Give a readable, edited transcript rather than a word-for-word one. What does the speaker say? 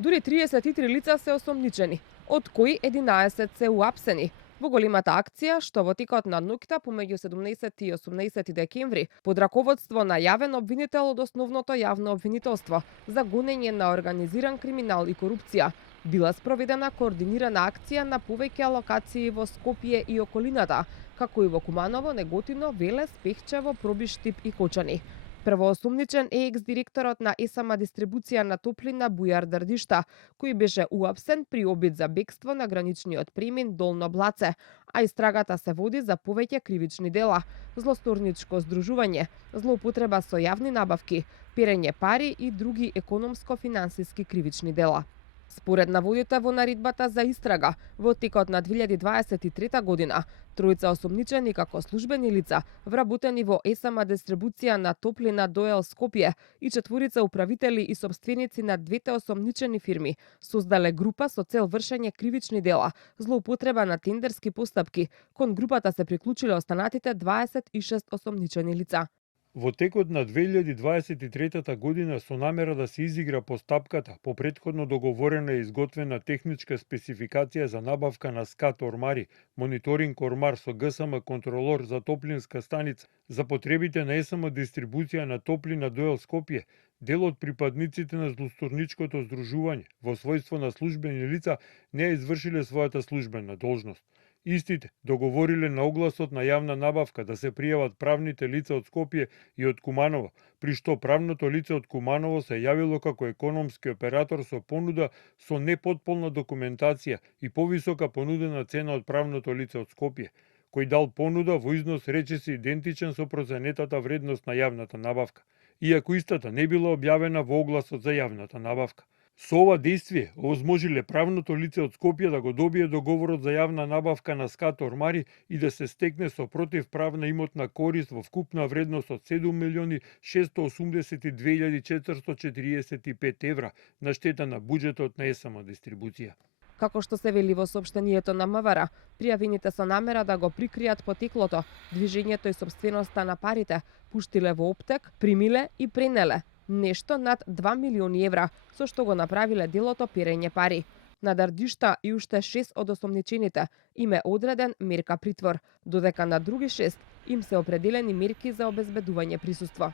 Дури 33 лица се осомничени, од кои 11 се уапсени. Во големата акција, што во текот на ноќта помеѓу 17 и 18 декември, под раководство на јавен обвинител од Основното јавно обвинителство за гонење на организиран криминал и корупција, била спроведена координирана акција на повеќе локации во Скопје и околината, како и во Куманово, Неготино, Велес, Пехчево, Пробиштип и Кочани. Првоосомничен е екс-директорот на ЕСМ дистрибуција на топлина Бујар Дардишта, кој беше уапсен при обид за бегство на граничниот премин Долно Блаце, а истрагата се води за повеќе кривични дела: злосторничко здружување, злоупотреба со јавни набавки, перење пари и други економско-финансиски кривични дела. Според наводите во наредбата за истрага, во текот на 2023 година, тројца осомничени како службени лица, вработени во ЕСМ дистрибуција на топлина Доел Скопје и четворица управители и собственици на двете осомничени фирми, создале група со цел вршење кривични дела, злоупотреба на тендерски постапки. Кон групата се приклучиле останатите 26 осомничени лица. Во текот на 2023 година, со намера да се изигра постапката по претходно договорена и изготвена техничка спецификација за набавка на скат ормари, мониторинг ормар со ГСМ контролор за топлинска станица за потребите на ЕСМ дистрибуција на топлина Доел Скопје, дел од припадниците на злосторничкото здружување во својство на службени лица не ја извршиле својата службена должност. Истите договориле на огласот на јавна набавка да се пријават правните лица од Скопје и од Куманово, при што правното лице од Куманово се јавило како економски оператор со понуда со непотполна документација и повисока понудена цена од правното лице од Скопје, кој дал понуда во износ речиси идентичен со проценетата вредност на јавната набавка, иако истата не била објавена во огласот за јавната набавка. Со ова действие овозможиле правното лице од Скопје да го добие договорот за јавна набавка на скат ормари и да се стекне со противправна имотна корист во вкупна вредност од 7.682.445 евра на штета на буџетот на ЕСМ дистрибуција. Како што се вели во соопштението на МВР, пријавените со намера да го прикријат потеклото, движењето и собственоста на парите, пуштиле во оптек, примиле и пренеле нешто над 2 милиони евра, со што го направиле делото перење пари. На Дардишта и уште 6 од осомничените им е одреден мерка притвор, додека на други 6 им се определени мерки за обезбедување присуство.